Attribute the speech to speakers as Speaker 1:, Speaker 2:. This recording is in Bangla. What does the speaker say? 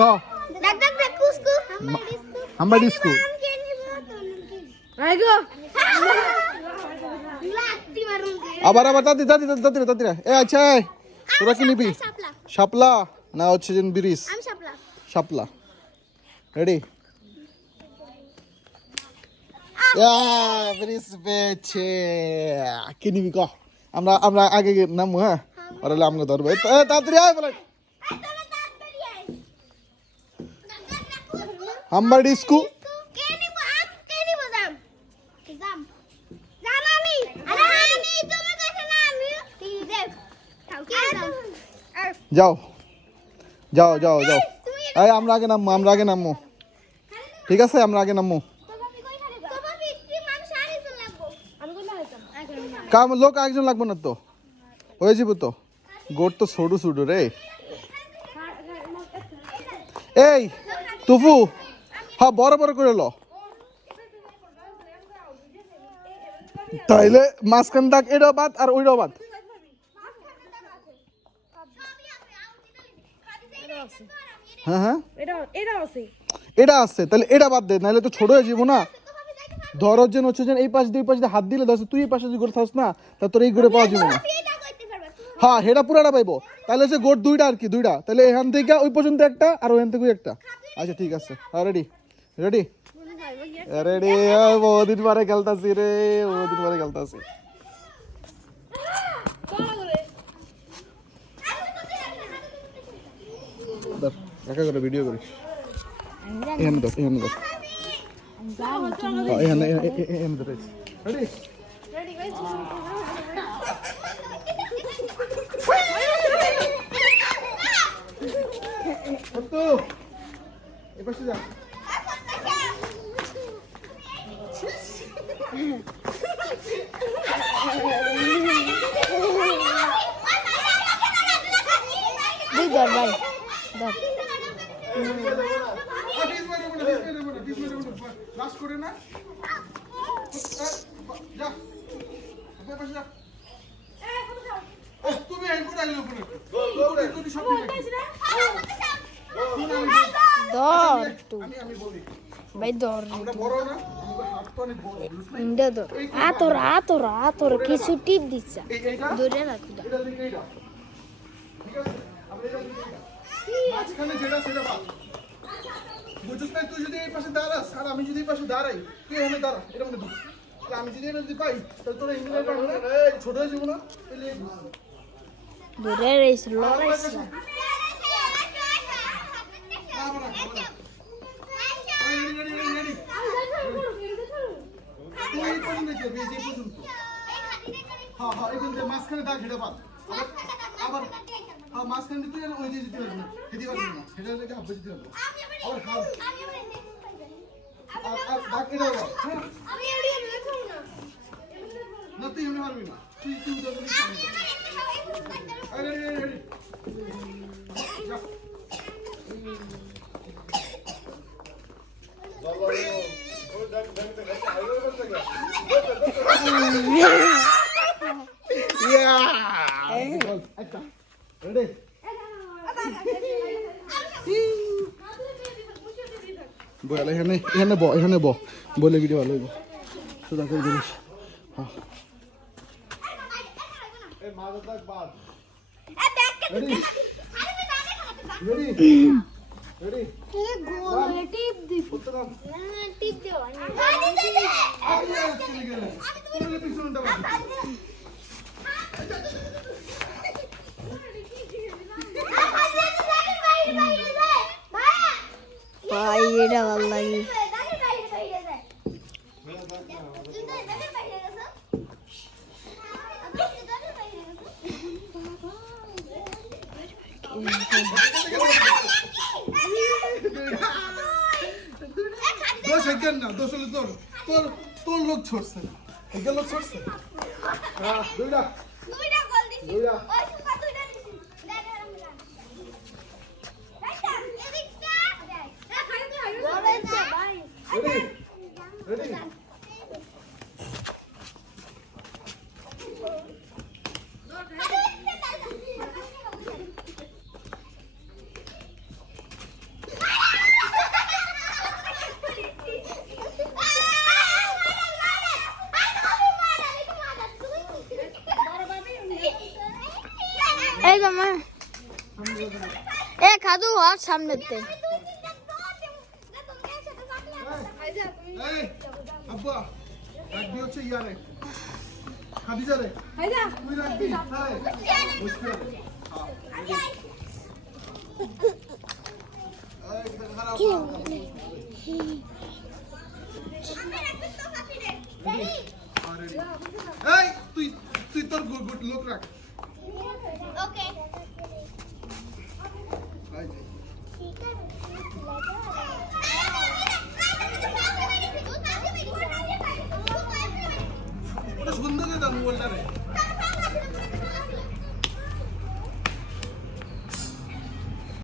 Speaker 1: ক?
Speaker 2: ডাক ডাক ডাক কুসকু
Speaker 1: হাম্বা ডিস্কু।
Speaker 3: আইগো
Speaker 1: আবার আবার দাদি দাদি দাদি দাদি দাদি এ আচ্ছা তোরা কি নিবি?
Speaker 2: শাপলা।
Speaker 1: শাপলা না হচ্ছে যে ব্রিজ?
Speaker 2: আমি শাপলা।
Speaker 1: শাপলা। রেডি ব্রিজ পেয়েছে কি নিবি ক? আমরা আমরা আগে নামবো হ্যাঁ? আর হলে আমাকে ধরবো। তাড়াতাড়ি আয় বলে হাম্বা ডিস্কু
Speaker 2: কে নিব আপ কে নিব জাম জাম জাম আমি আরে আমি তুমি কইছো না আমি ঠিক দেখ কাউকে জাম আর
Speaker 1: যাও। যাও যাও যাও। এই, আমরা আগে নামবো, আমরা আগে নামবো। ঠিক আছে, আমরা আগে
Speaker 3: লাগাইতাম
Speaker 1: কাম, লোক একজন লাগবো না তো। হয়ে যাব তো। গোট তো ছোটু ছোটু রে। এই, তুফু। হ্যাঁ বড় বড় করে লো। তাইলে মাঝখান দাগ এটাও বাদ আর ওইটাও বাদ। হ্যাঁ হ্যাঁ।
Speaker 3: এটা এটা আছে।
Speaker 1: এটা তাহলে এটা বাদ দে নাহলে তো ছোট হয়ে যাব না। ধরো যে হচ্ছে যে এই পাশ দিয়ে পাশ দিয়ে হাত দিলে তুই এই পাশে যদি করে না তা তোর এই করে পাওয়া যাবে না।
Speaker 2: এটা
Speaker 1: হ্যাঁ হেটা পুরাটা পাইবো। তাহলে হচ্ছে গোট দুইটা আর কি দুইটা। তাহলে এখান থেকে ওই পর্যন্ত একটা আর ওখান থেকে একটা। আচ্ছা ঠিক আছে। হ্যাঁ রেডি। রেডি রেডি বহুদিন পরে খেলতাছি রে বহুদিন পরে খেলতাছি একা করে ভিডিও করিস এখানে ধর এখানে ধর এখানে এখানে ধর রেডি কত এ পাশে যা
Speaker 2: দুই দর ভাই দর
Speaker 1: লাস্ট করে না যা পাশে যা তুমি এই করে আইলো করে গোল গোল সব
Speaker 2: দর টু
Speaker 1: আমি আমি বলি।
Speaker 2: ভাই
Speaker 1: বড়
Speaker 2: ইন্ডা দর আতর আতর আতর কিছু টিপ দিচ্ছে। ধরে রাখো
Speaker 1: বুঝছিস না তুই যদি এই পাশে দাঁড়াস আর আমি যদি এই পাশে দাঁড়াই তুই এখানে দাঁড়া এটা মনে ধর। আমি যদি এটা যদি পাই তাহলে তোর ইঞ্জিনিয়ার পাবো না ছোট হয়ে যাব না।
Speaker 2: ধরে লড়াইছ
Speaker 1: না, না, না, না। এই, ready, ready, ready, ready। তুই এই পর্যন্ত যাবি, এই যে এই পর্যন্ত। হ্যাঁ, হ্যাঁ, এখান থেকে মাঝখানে দাগ হেঁটে পার। আবার- হ্যাঁ, মাঝখানে আর ওই দিয়ে যেতে পারবি না। হেঁটে পারবি না। হেঁটে লেগে হাঁপে যেতে পারবি। আবার হাত। আর- দাগ এটাও দাও, হ্যাঁ? না, তুই এমনি পারবি না। তুই- তুই। যা। Yeah! একটা। Ready? বল এখানে এখানে ব এখানে ব। বলে ভিডিও ভালো হইব। সোজা করে দিলিস হ্যাঁ। রেডি রেডি রেডি
Speaker 2: টিপ দিব
Speaker 1: উত্তরম
Speaker 2: টিপ দিও
Speaker 1: আগে আসতে গেলে তুমি পিছনটা বাদ
Speaker 2: ভাই এটা ভালো লাগে
Speaker 1: একজন না দোষ হলো তোর তোর তোর লোক ছড়ছে। না লোক ছড়ছে? হ্যাঁ দুইটা।
Speaker 2: দুইটা দিছি দেখ আর আমি জানি দেখ এদিকটা দেখ খালি তুই হাইবে ভাই
Speaker 1: রেডি রেডি এই আব্বা রাখবি হচ্ছে ইয়ারে। খাদিজা রে
Speaker 3: হাইদা
Speaker 1: তুই রাখবি? হ্যাঁ। আরে। তুই তুই তোর লোক রাখ। Okay.